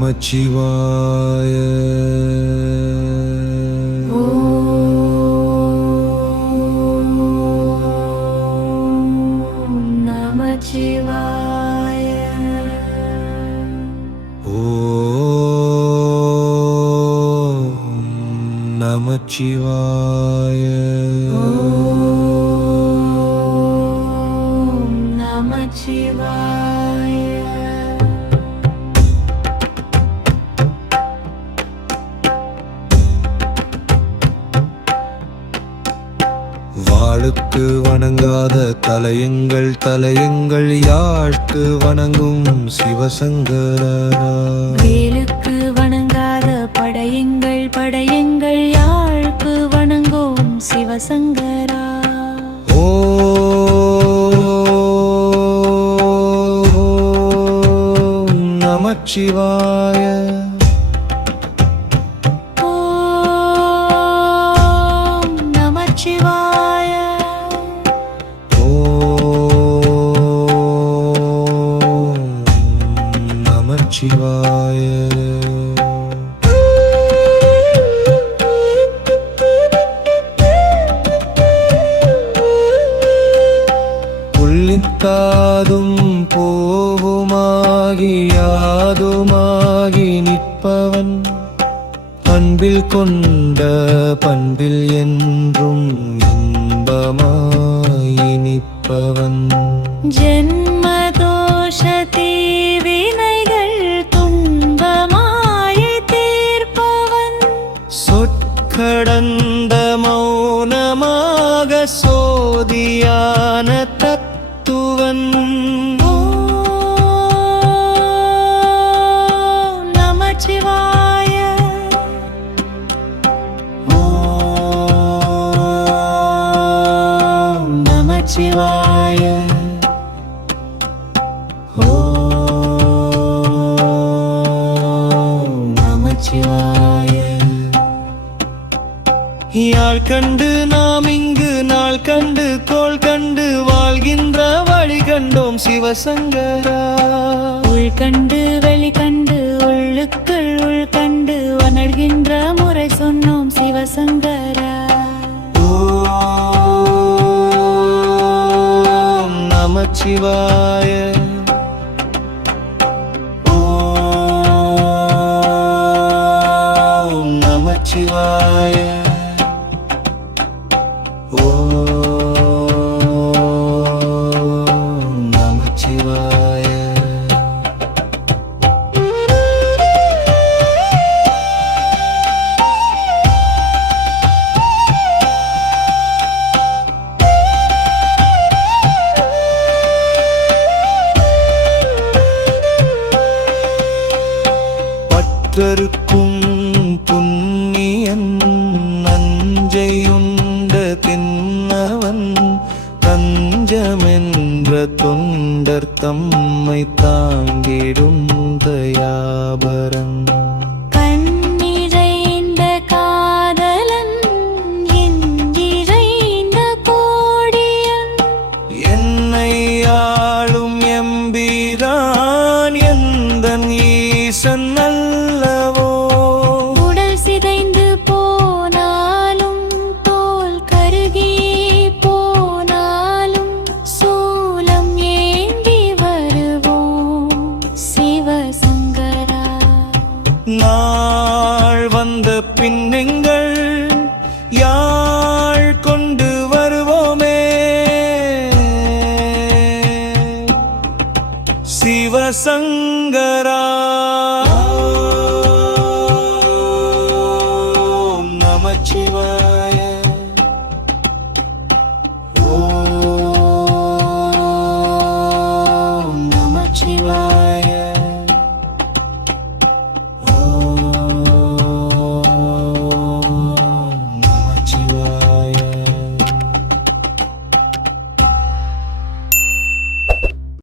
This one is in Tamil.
நமச்சிவாய. நமச்சிவாய. வாளுக்கு வணங்காத தலையங்கள் தலையங்கள் யாழ்க்கு வணங்கும் சிவசங்கரா. வேலுக்கு வணங்காத படையங்கள் படையங்கள் யாழ்க்கு வணங்கும் சிவசங்கரா. ஓம் நமச்சிவாய. ஓம் நமச்சிவாய. ஓம் நமச்சிவாய. புள்ளித்தாதும் போவுமாகி யாதுமாகி நிற்பவன் அன்பில் கொண்ட பண்பில் என்றும் இன்பமாய் நிற்பவன். ஜென்மதோஷ தீவினைகள் துன்பமாய் தீர்ப்பவன் சொற்கடந்த மௌனமாக சோதியான தத்துவன். ஓம் நமச்சிவாய. ஓம் நமச்சிவாய. ஓம் நமச்சிவாய. யாழ் கண்டு நாம் இங்கு நாள் கண்டு கோள் கண்டு வாழ்கின்ற வழி கண்டோம் சிவசங்கரா. உள் கண்டு வெளி கண்டு உள்ளுக்குள் உள் கண்டு வணர்கின்ற முறை சொன்னோம் சிவசங்கரா. ஓம் நமச்சிவாய. ஓம் நமச்சிவாய. ஓம் நமச்சிவாய. பற்றருக்கும் புண்ணியன் நஞ்சையுண்ட தின்னவன் தஞ்சமென்ற தொண்டர் தம்மை தாங்கிடும் தயாபரன். கண்ணிறைந்த காதலன் என்கிறைந்த கோடியன் என்னை ஆளும் எம்பீரான் எந்தன் ஈசன் அல்லவோ. உடல் சிதைந்து போனாலும் தோல் கருகி போனாலும் சூலம் ஏந்தி வருவோம் சிவசங்கரா. நாள் வந்த பின்னெங்கள் யாழ் கொண்டு வருவோமே சிவசங்கரா.